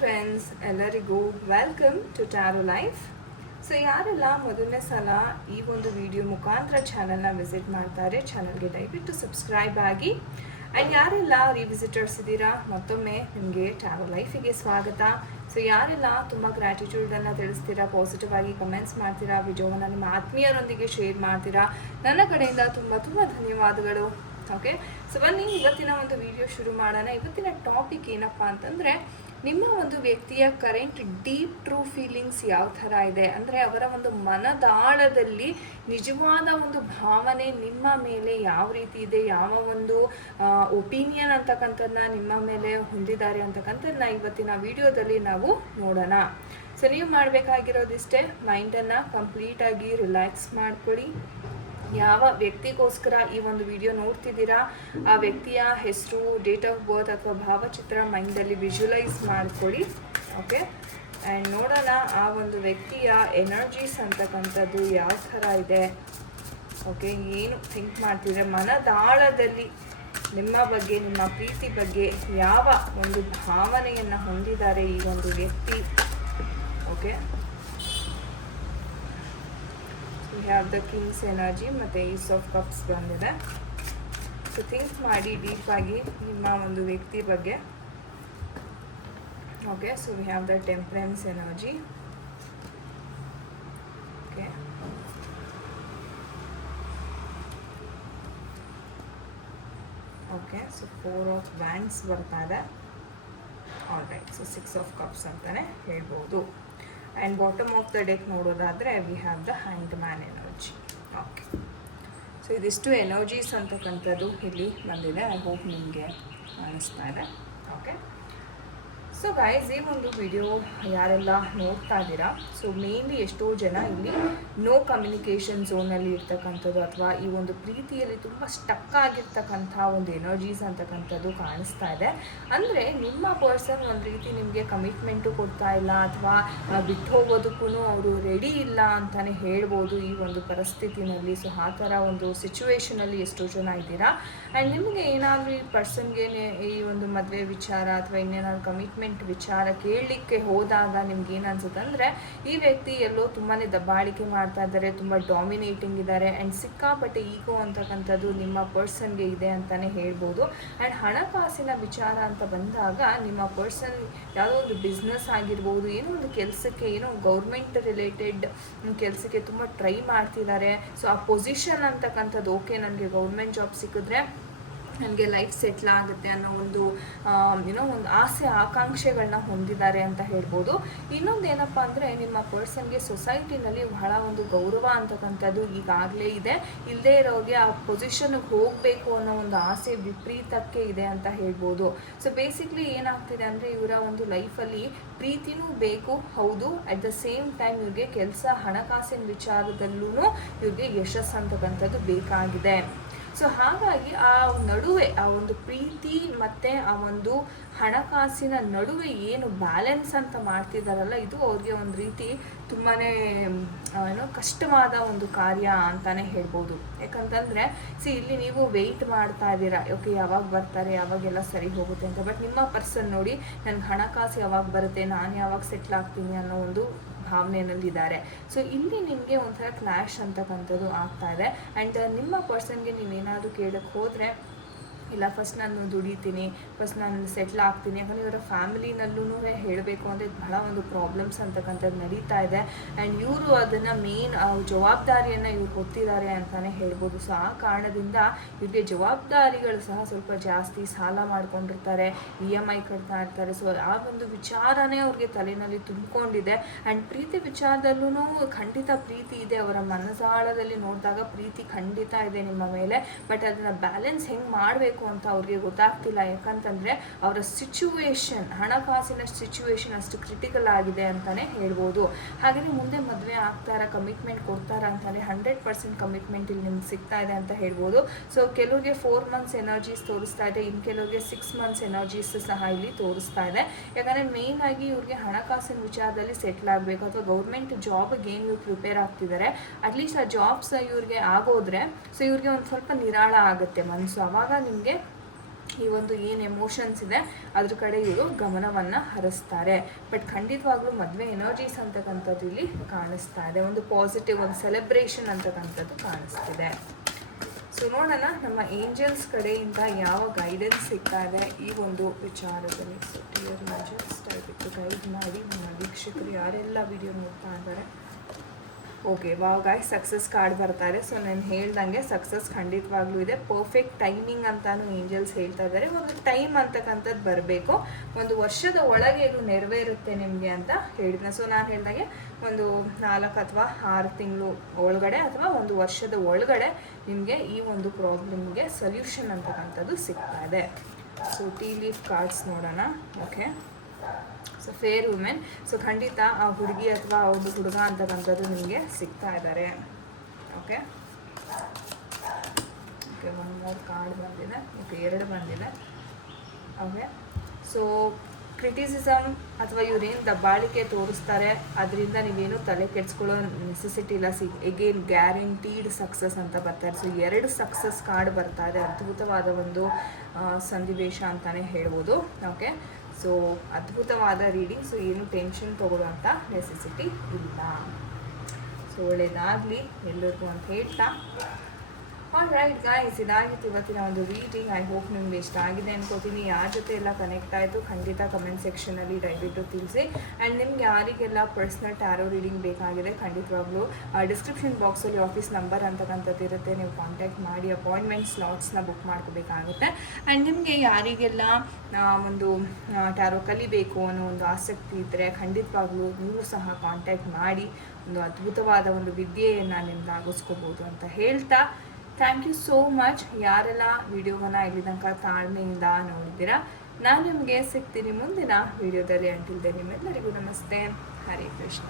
Friends, ಎಲ್ಲರಿಗೂ welcome to tarot life. So ಯಾರೆಲ್ಲ ಮೊದಲನೇ ಸಲ ಈ ಒಂದು ವಿಡಿಯೋ ಮುಖಾಂತರ ಚಾನಲ್ನ ವಿಸಿಟ್ ಮಾಡ್ತಾರೆ, ಚಾನಲ್ಗೆ ದಯವಿಟ್ಟು ಸಬ್ಸ್ಕ್ರೈಬ್ ಆಗಿ. ಆ್ಯಂಡ್ ಯಾರೆಲ್ಲ ರಿವಿಸಿಟರ್ಸ್ ಇದ್ದೀರಾ, ಮತ್ತೊಮ್ಮೆ ನಿಮಗೆ ಟ್ಯಾರೋ ಲೈಫಿಗೆ ಸ್ವಾಗತ. ಸೊ ಯಾರೆಲ್ಲ ತುಂಬ ಗ್ರ್ಯಾಟಿಟ್ಯೂಡನ್ನು ತಿಳಿಸ್ತೀರಾ, ಪಾಸಿಟಿವ್ ಆಗಿ ಕಮೆಂಟ್ಸ್ ಮಾಡ್ತೀರಾ, ವಿಡಿಯೋವನ್ನು ನಿಮ್ಮ ಆತ್ಮೀಯರೊಂದಿಗೆ ಶೇರ್ ಮಾಡ್ತೀರಾ, ನನ್ನ ಕಡೆಯಿಂದ ತುಂಬ ತುಂಬ ಧನ್ಯವಾದಗಳು. ಓಕೆ, ಸೊ ಬನ್ನಿ ಇವತ್ತಿನ ಒಂದು ವಿಡಿಯೋ ಶುರು ಮಾಡೋಣ. ಇವತ್ತಿನ ಟಾಪಿಕ್ ಏನಪ್ಪ ಅಂತಂದರೆ, ನಿಮ್ಮ ಒಂದು ವ್ಯಕ್ತಿಯ ಕರೆಂಟ್ ಡೀಪ್ ಟ್ರೂ ಫೀಲಿಂಗ್ಸ್ ಯಾವ ಥರ ಇದೆ, ಅಂದರೆ ಅವರ ಒಂದು ಮನದಾಳದಲ್ಲಿ ನಿಜವಾದ ಒಂದು ಭಾವನೆ ನಿಮ್ಮ ಮೇಲೆ ಯಾವ ರೀತಿ ಇದೆ, ಯಾವ ಒಂದು ಒಪಿನಿಯನ್ ಅಂತಕ್ಕಂಥದ್ದನ್ನ ನಿಮ್ಮ ಮೇಲೆ ಹೊಂದಿದ್ದಾರೆ ಅಂತಕ್ಕಂಥದ್ದನ್ನ ಇವತ್ತಿನ ವಿಡಿಯೋದಲ್ಲಿ ನಾವು ನೋಡೋಣ. ಸೊ ನೀವು ಮಾಡಬೇಕಾಗಿರೋದಿಷ್ಟೇ, ಮೈಂಡನ್ನು ಕಂಪ್ಲೀಟಾಗಿ ರಿಲ್ಯಾಕ್ಸ್ ಮಾಡ್ಕೊಳ್ಳಿ. ಯಾವ ವ್ಯಕ್ತಿಗೋಸ್ಕರ ಈ ಒಂದು ವಿಡಿಯೋ ನೋಡ್ತಿದ್ದೀರಾ, ಆ ವ್ಯಕ್ತಿಯ ಹೆಸರು, ಡೇಟ್ ಆಫ್ ಬರ್ತ್ ಅಥವಾ ಭಾವಚಿತ್ರ ಮೈಂಡಲ್ಲಿ ವಿಜುವಲೈಸ್ ಮಾಡ್ಕೊಳ್ಳಿ. ಓಕೆ, ಆ್ಯಂಡ್ ನೋಡೋಣ ಆ ಒಂದು ವ್ಯಕ್ತಿಯ ಎನರ್ಜೀಸ್ ಅಂತಕ್ಕಂಥದ್ದು ಯಾವ ಥರ ಇದೆ. ಓಕೆ, ಏನು ಥಿಂಕ್ ಮಾಡ್ತಿದ್ರೆ ಮನದಾಳದಲ್ಲಿ ನಿಮ್ಮ ಬಗ್ಗೆ, ನಿಮ್ಮ ಪ್ರೀತಿ ಬಗ್ಗೆ ಯಾವ ಒಂದು ಭಾವನೆಯನ್ನು ಹೊಂದಿದ್ದಾರೆ ಈ ಒಂದು ವ್ಯಕ್ತಿ. Okay, we have the king's energy ಮತ್ತು ಈಸ್ ಆಫ್ ಕಪ್ಸ್ ಬಂದಿದೆ. ಸೊ ಥಿಂಕ್ ಮಾಡಿ ಡೀಪಾಗಿ ನಿಮ್ಮ ಒಂದು ವ್ಯಕ್ತಿ ಬಗ್ಗೆ. Okay, so we have the temperance energy. Okay, okay, so 4 of wands ಬರ್ತಾ ಇದೆ. All right, so 6 of cups ಅಂತಲೇ ಹೇಳ್ಬೋದು. And bottom of the deck ನೋಡೋದಾದರೆ we have the hanged man energy. Okay, so ಇದಿಷ್ಟು ಎನರ್ಜೀಸ್ ಅಂತಕ್ಕಂಥದ್ದು ಇಲ್ಲಿ ಬಂದಿದೆ. I hope ನಿಮಗೆ ಕಾಣಿಸ್ತಾ ಇದೆ. ಓಕೆ, ಸೊ ಗೈಸ್, ಈ ಒಂದು ವಿಡಿಯೋ ಯಾರೆಲ್ಲ ನೋಡ್ತಾ ಇದ್ದೀರಾ, ಸೊ ಮೇನ್ಲಿ ಎಷ್ಟೋ ಜನ ಇಲ್ಲಿ ನೋ ಕಮ್ಯುನಿಕೇಷನ್ ಝೋನಲ್ಲಿ ಇರ್ತಕ್ಕಂಥದ್ದು ಅಥವಾ ಈ ಒಂದು ಪ್ರೀತಿಯಲ್ಲಿ ತುಂಬ ಸ್ಟಕ್ ಆಗಿರ್ತಕ್ಕಂಥ ಒಂದು ಎನರ್ಜೀಸ್ ಅಂತಕ್ಕಂಥದ್ದು ಕಾಣಿಸ್ತಾ ಇದೆ. ಅಂದರೆ ನಿಮ್ಮ ಪರ್ಸನ್ ಒಂದು ರೀತಿ ನಿಮಗೆ ಕಮಿಟ್ಮೆಂಟು ಕೊಡ್ತಾ ಇಲ್ಲ ಅಥವಾ ಬಿಟ್ಟು ಹೋಗೋದಕ್ಕೂ ಅವರು ರೆಡಿ ಇಲ್ಲ ಅಂತಲೇ ಹೇಳ್ಬೋದು ಈ ಒಂದು ಪರಿಸ್ಥಿತಿನಲ್ಲಿ. ಸೊ ಆ ಥರ ಒಂದು ಸಿಚುವೇಷನಲ್ಲಿ ಎಷ್ಟೋ ಜನ ಇದ್ದೀರಾ. ಆ್ಯಂಡ್ ನಿಮಗೆ ಏನಾದರೂ ಈ ಪರ್ಸನ್ಗೆ ಈ ಒಂದು ಮದುವೆ ವಿಚಾರ ಅಥವಾ ಇನ್ನೇನಾದ್ರು ಕಮಿಟ್ಮೆಂಟ್ ವಿಚಾರ ಕೇಳಲಿಕ್ಕೆ ಹೋದಾಗ ನಿಮ್ಗೆ ಏನು ಅನ್ಸುತ್ತೆ ಅಂದರೆ, ಈ ವ್ಯಕ್ತಿ ಎಲ್ಲೋ ತುಂಬಾ ದಬ್ಬಾಳಿಕೆ ಮಾಡ್ತಾ ಇದ್ದಾರೆ, ತುಂಬ ಡಾಮಿನೇಟಿಂಗ್ ಇದ್ದಾರೆ, ಆ್ಯಂಡ್ ಸಿಕ್ಕಾಪಟ್ಟೆ ಈಗೋ ಅಂತಕ್ಕಂಥದ್ದು ನಿಮ್ಮ ಪರ್ಸನ್ಗೆ ಇದೆ ಅಂತಲೇ ಹೇಳ್ಬೋದು. ಆ್ಯಂಡ್ ಹಣಕಾಸಿನ ವಿಚಾರ ಅಂತ ಬಂದಾಗ ನಿಮ್ಮ ಪರ್ಸನ್ ಯಾವುದೋ ಒಂದು ಬಿಸ್ನೆಸ್ ಆಗಿರ್ಬೋದು, ಏನೋ ಒಂದು ಕೆಲಸಕ್ಕೆ, ಏನೋ ಗೌರ್ಮೆಂಟ್ ರಿಲೇಟೆಡ್ ಕೆಲಸಕ್ಕೆ ತುಂಬ ಟ್ರೈ ಮಾಡ್ತಿದ್ದಾರೆ. ಸೊ ಆ ಪೊಸಿಷನ್ ಅಂತಕ್ಕಂಥದ್ದು, ಓಕೆ ನನಗೆ ಗೌರ್ಮೆಂಟ್ ಜಾಬ್ ಸಿಕ್ಕಿದ್ರೆ ನನಗೆ ಲೈಫ್ ಸೆಟ್ಲ್ ಆಗುತ್ತೆ ಅನ್ನೋ ಒಂದು ಒಂದು ಆಸೆ ಆಕಾಂಕ್ಷೆಗಳನ್ನ ಹೊಂದಿದ್ದಾರೆ ಅಂತ ಹೇಳ್ಬೋದು. ಇನ್ನೊಂದು ಏನಪ್ಪ ಅಂದರೆ, ನಿಮ್ಮ ಪರ್ಸನ್ಗೆ ಸೊಸೈಟಿನಲ್ಲಿ ಬಹಳ ಒಂದು ಗೌರವ ಅಂತಕ್ಕಂಥದ್ದು ಈಗಾಗಲೇ ಇದೆ. ಇಲ್ಲದೇ ಇರೋರಿಗೆ ಆ ಪೊಸಿಷನ್ಗೆ ಹೋಗಬೇಕು ಅನ್ನೋ ಒಂದು ಆಸೆ ವಿಪರೀತಕ್ಕೆ ಇದೆ ಅಂತ ಹೇಳ್ಬೋದು. ಸೊ ಬೇಸಿಕ್ಲಿ ಏನಾಗ್ತಿದೆ ಅಂದರೆ, ಇವರ ಒಂದು ಲೈಫಲ್ಲಿ ಪ್ರೀತಿನೂ ಬೇಕು, ಹೌದು, ಅಟ್ ದ ಸೇಮ್ ಟೈಮ್ ಇವ್ರಿಗೆ ಕೆಲಸ, ಹಣಕಾಸಿನ ವಿಚಾರದಲ್ಲೂ ಇವ್ರಿಗೆ ಯಶಸ್ಸು ಅಂತಕ್ಕಂಥದ್ದು ಬೇಕಾಗಿದೆ. ಸೊ ಹಾಗಾಗಿ ಆ ನಡುವೆ ಆ ಒಂದು ಪ್ರೀತಿ ಮತ್ತು ಆ ಒಂದು ಹಣಕಾಸಿನ ನಡುವೆ ಏನು ಬ್ಯಾಲೆನ್ಸ್ ಅಂತ ಮಾಡ್ತಿದ್ದಾರಲ್ಲ, ಇದು ಅವ್ರಿಗೆ ಒಂದು ರೀತಿ ತುಂಬಾ ಕಷ್ಟವಾದ ಒಂದು ಕಾರ್ಯ ಅಂತಲೇ ಹೇಳ್ಬೋದು. ಯಾಕಂತಂದರೆ ಇಲ್ಲಿ ನೀವು ವೆಯ್ಟ್ ಮಾಡ್ತಾ ಇದ್ದೀರಾ, ಓಕೆ ಯಾವಾಗ ಬರ್ತಾರೆ, ಯಾವಾಗೆಲ್ಲ ಸರಿ ಹೋಗುತ್ತೆ ಅಂತ. ಬಟ್ ನಿಮ್ಮ ಪರ್ಸನ್ ನೋಡಿ, ನನಗೆ ಹಣಕಾಸು ಯಾವಾಗ ಬರುತ್ತೆ, ನಾನು ಯಾವಾಗ ಸೆಟ್ಲ್ ಆಗ್ತೀನಿ ಅನ್ನೋ ಒಂದು ಭಾವನೆಯಲ್ಲಿದ್ದಾರೆ. ಸೊ ಇಲ್ಲಿ ನಿಮಗೆ ಒಂಥರ ಕ್ಲಾಶ್ ಅಂತಕ್ಕಂಥದ್ದು ಆಗ್ತಾ ಇದೆ. ಆ್ಯಂಡ್ ನಿಮ್ಮ ಪರ್ಸನ್ಗೆ ನೀವೇನಾದರೂ ಕೇಳಕ್ಕೆ ಹೋದರೆ, ಇಲ್ಲ ಫಸ್ಟ್ ನಾನು ದುಡಿತೀನಿ, ಫಸ್ಟ್ ನಾನು ಸೆಟ್ಲ್ ಆಗ್ತೀನಿ, ಯಾಕಂದರೆ ಇವರ ಫ್ಯಾಮಿಲಿನಲ್ಲೂ ಹೇಳಬೇಕು ಅಂದರೆ ಬಹಳ ಒಂದು ಪ್ರಾಬ್ಲಮ್ಸ್ ಅಂತಕ್ಕಂಥದ್ದು ನಡೀತಾ ಇದೆ. ಆ್ಯಂಡ್ ಇವರು ಅದನ್ನು ಮೇನ್ ಜವಾಬ್ದಾರಿಯನ್ನು ಇವ್ರು ಹೊತ್ತಿದ್ದಾರೆ ಅಂತಲೇ ಹೇಳ್ಬೋದು. ಸೊ ಆ ಕಾರಣದಿಂದ ಇವ್ರಿಗೆ ಜವಾಬ್ದಾರಿಗಳು ಸಹ ಸ್ವಲ್ಪ ಜಾಸ್ತಿ, ಸಾಲ ಮಾಡ್ಕೊಂಡಿರ್ತಾರೆ, EMI ಕಟ್ತಾ ಇರ್ತಾರೆ. ಸೊ ಆ ಒಂದು ವಿಚಾರನೇ ಅವ್ರಿಗೆ ತಲೆಯಲ್ಲಿ ತುಂಬಿಕೊಂಡಿದೆ. ಆ್ಯಂಡ್ ಪ್ರೀತಿ ವಿಚಾರದಲ್ಲೂ ಖಂಡಿತ ಪ್ರೀತಿ ಇದೆ, ಅವರ ಮನಸಾಳದಲ್ಲಿ ನೋಡಿದಾಗ ಪ್ರೀತಿ ಖಂಡಿತ ಇದೆ ನಿಮ್ಮ ಮೇಲೆ. ಬಟ್ ಅದನ್ನು ಬ್ಯಾಲೆನ್ಸ್ ಹೆಂಗೆ ಮಾಡಬೇಕು ಅಂತ ಅವ್ರಿಗೆ ಗೊತ್ತಾಗ್ತಿಲ್ಲ. ಯಾಕಂತಂದರೆ ಅವರ ಸಿಚುವೇಶನ್, ಹಣಕಾಸಿನ ಸಿಚುವೇಶನ್ ಅಷ್ಟು ಕ್ರಿಟಿಕಲ್ ಆಗಿದೆ ಅಂತಲೇ ಹೇಳ್ಬೋದು. ಹಾಗೆಯೇ ಮುಂದೆ ಮದುವೆ ಆಗ್ತಾರ, ಕಮಿಟ್ಮೆಂಟ್ ಕೊಡ್ತಾರ ಅಂತಲೇ 100% ಕಮಿಟ್ಮೆಂಟ್ ಇಲ್ಲಿ ನಿಮ್ಗೆ ಸಿಗ್ತಾ ಇದೆ ಅಂತ ಹೇಳ್ಬೋದು. ಸೊ ಕೆಲವ್ರಿಗೆ 4 months ಎನರ್ಜೀಸ್ ತೋರಿಸ್ತಾ ಇದೆ, ಇನ್ನು ಕೆಲವ್ರಿಗೆ 6 months ಎನರ್ಜೀಸ್ ಸಹ ಇಲ್ಲಿ ತೋರಿಸ್ತಾ ಇದೆ. ಯಾಕಂದರೆ ಮೇಯ್ನ್ ಆಗಿ ಇವ್ರಿಗೆ ಹಣಕಾಸಿನ ವಿಚಾರದಲ್ಲಿ ಸೆಟ್ಲ್ ಆಗಬೇಕು, ಅಥವಾ ಗೌರ್ಮೆಂಟ್ ಜಾಬ್ಗೆ ಏನು ಇವ್ರು ಪ್ರಿಪೇರ್ ಆಗ್ತಿದ್ದಾರೆ, ಅಟ್ಲೀಸ್ಟ್ ಆ ಜಾಬ್ಸ್ ಇವ್ರಿಗೆ ಆಗೋದ್ರೆ ಸೊ ಇವ್ರಿಗೆ ಒಂದು ಸ್ವಲ್ಪ ನಿರಾಳ ಆಗುತ್ತೆ ಮನಸ್ಸು. ಆವಾಗ ನಿಮಗೆ ಈ ಒಂದು ಏನು ಎಮೋಷನ್ಸ್ ಇದೆ ಅದ್ರ ಕಡೆ ಇವರು ಗಮನವನ್ನು ಹರಿಸ್ತಾರೆ. ಬಟ್ ಖಂಡಿತವಾಗ್ಲೂ ಮದುವೆ ಎನರ್ಜೀಸ್ ಅಂತಕ್ಕಂಥದ್ದು ಇಲ್ಲಿ ಕಾಣಿಸ್ತಾ ಇದೆ. ಒಂದು ಪಾಸಿಟಿವ್, ಒಂದು ಸೆಲೆಬ್ರೇಷನ್ ಅಂತಕ್ಕಂಥದ್ದು ಕಾಣಿಸ್ತಿದೆ. ಸೊ ನೋಡೋಣ ನಮ್ಮ ಏಂಜಲ್ಸ್ ಕಡೆಯಿಂದ ಯಾವ ಗೈಡೆನ್ಸ್ ಸಿಗ್ತಾ ಇದೆ ಈ ಒಂದು ವಿಚಾರದಲ್ಲಿ. ಸೊ ಡಿಯರ್ ಏಂಜಲ್ಸ್ ದಯವಿಟ್ಟು ಗೈಡ್ ಮಾಡಿ ನಮ್ಮ ವೀಕ್ಷಕರು ಯಾರೆಲ್ಲ ವಿಡಿಯೋ ನೋಡ್ತಾ ಇದ್ದಾರೆ. Okay, wow guys, success card ಬರ್ತಾ ಇದೆ. ಸೊ ನಾನು ಹೇಳ್ದಂಗೆ ಸಕ್ಸಸ್ ಖಂಡಿತವಾಗ್ಲೂ ಇದೆ. ಪರ್ಫೆಕ್ಟ್ ಟೈಮಿಂಗ್ ಅಂತಾನು ಏಂಜಲ್ಸ್ ಹೇಳ್ತಾ ಇದ್ದಾರೆ. ಒಂದು ಟೈಮ್ ಅಂತಕ್ಕಂಥದ್ದು ಬರಬೇಕು, ಒಂದು ವರ್ಷದ ಒಳಗೆ ಇದು ನೆರವೇರುತ್ತೆ ನಿಮಗೆ ಅಂತ ಹೇಳಿದ್ನ. ಸೊ ನಾನು ಹೇಳ್ದಂಗೆ ಒಂದು 4 ಅಥವಾ 6 ತಿಂಗಳು ಒಳಗಡೆ ಅಥವಾ ಒಂದು ವರ್ಷದ ಒಳಗಡೆ ನಿಮಗೆ ಈ ಒಂದು ಪ್ರಾಬ್ಲಮ್ಗೆ ಸೊಲ್ಯೂಷನ್ ಅಂತಕ್ಕಂಥದ್ದು ಸಿಗ್ತಾ ಇದೆ. ಸೊ ಟೀ ಲೀಫ್ ಕಾರ್ಡ್ಸ್ ನೋಡೋಣ. Okay, so fair women. So ಖಂಡಿತ ಆ ಹುಡುಗಿ ಅಥವಾ ಆ ಒಂದು ಹುಡುಗ ಅಂತಕ್ಕಂಥದ್ದು ನಿಮಗೆ ಸಿಗ್ತಾ ಇದ್ದಾರೆ. ಓಕೆ ಓಕೆ, 1 ಮೋರ್ ಕಾರ್ಡ್ ಬಂದಿದೆ. ಓಕೆ, 2 ಬಂದಿದೆ. ಓಕೆ, ಸೊ ಕ್ರಿಟಿಸಿಸಮ್ ಅಥವಾ ಇವ್ರೇನು ದಬ್ಬಾಳಿಕೆ ತೋರಿಸ್ತಾರೆ ಅದರಿಂದ ನೀವೇನು ತಲೆ ಕೆಡಿಸ್ಕೊಳ್ಳೋ ನೆಸೆಸಿಟಿ ಇಲ್ಲ. ಎಗೇನ್ ಗ್ಯಾರಂಟೀಡ್ ಸಕ್ಸಸ್ ಅಂತ ಬರ್ತಾರೆ. ಸೊ 2 ಸಕ್ಸಸ್ ಕಾರ್ಡ್ ಬರ್ತಾ ಇದೆ. ಅದ್ಭುತವಾದ ಒಂದು ಸನ್ನಿವೇಶ ಅಂತಲೇ ಹೇಳ್ಬೋದು. ಓಕೆ, ಸೊ ಅದ್ಭುತವಾದ ರೀಡಿಂಗ್. ಸೊ ಏನು ಟೆನ್ಷನ್ ತೊಗೊಳ್ಳುವಂಥ ನೆಸೆಸಿಟಿ ಇಲ್ಲ. ಸೊ ಒಳ್ಳೆಯದಾಗಲಿ ಎಲ್ಲರಿಗೂ ಅಂತ ಹೇಳ್ತಾ, ಆಲ್ ರೈಟ್ ಗಾಯ್ಸ್, ಇದಾಗಿತ್ತು ಇವತ್ತಿನ ಒಂದು ರೀಡಿಂಗ್. ಐ ಹೋಪ್ ನಿಮ್ಗೆ ಇಷ್ಟ ಆಗಿದೆ ಅನ್ಕೋತೀನಿ. ಯಾರ ಜೊತೆ ಎಲ್ಲ ಕನೆಕ್ಟ್ ಆಯಿತು ಖಂಡಿತ ಕಮೆಂಟ್ ಸೆಕ್ಷನಲ್ಲಿ ದಯವಿಟ್ಟು ತಿಳಿಸಿ. ಆ್ಯಂಡ್ ನಿಮ್ಗೆ ಯಾರಿಗೆಲ್ಲ ಪರ್ಸ್ನಲ್ ಟ್ಯಾರೋ ರೀಡಿಂಗ್ ಬೇಕಾಗಿದೆ ಖಂಡಿತವಾಗ್ಲೂ ಡಿಸ್ಕ್ರಿಪ್ಷನ್ ಬಾಕ್ಸಲ್ಲಿ ಆಫೀಸ್ ನಂಬರ್ ಅಂತಕ್ಕಂಥದ್ದು ಇರುತ್ತೆ. ನೀವು ಕಾಂಟ್ಯಾಕ್ಟ್ ಮಾಡಿ ಅಪಾಯಿಂಟ್ಮೆಂಟ್ ಸ್ಲಾಟ್ಸ್ನ ಬುಕ್ ಮಾಡ್ಕೋಬೇಕಾಗುತ್ತೆ. ಆ್ಯಂಡ್ ನಿಮಗೆ ಯಾರಿಗೆಲ್ಲ ಒಂದು ಟ್ಯಾರೋ ಕಲಿಬೇಕು ಅನ್ನೋ ಒಂದು ಆಸಕ್ತಿ ಇದ್ದರೆ ಖಂಡಿತವಾಗ್ಲೂ ನೀವು ಸಹ ಕಾಂಟ್ಯಾಕ್ಟ್ ಮಾಡಿ ಒಂದು ಅದ್ಭುತವಾದ ಒಂದು ವಿದ್ಯೆಯನ್ನು ನಿಮ್ಗೆ ಆಗಿಸ್ಕೋಬೋದು ಅಂತ ಹೇಳ್ತಾ, ಥ್ಯಾಂಕ್ ಯು ಸೋ ಮಚ್. ಯಾರೆಲ್ಲ ವಿಡಿಯೋವನ್ನು ಇಲ್ಲಿ ತನಕ ತಾಳ್ಮೆಯಿಂದ ನೋಡಿದ್ದೀರಾ. ನಾನು ನಿಮಗೆ ಸಿಗ್ತೀನಿ ಮುಂದಿನ ವಿಡಿಯೋದಲ್ಲಿ. ಅಂಟಿಲ್ ದೆನ್ ನಿಮ್ಮೆಲ್ಲರಿಗೂ ನಮಸ್ತೆ. ಹರೇ ಕೃಷ್ಣ.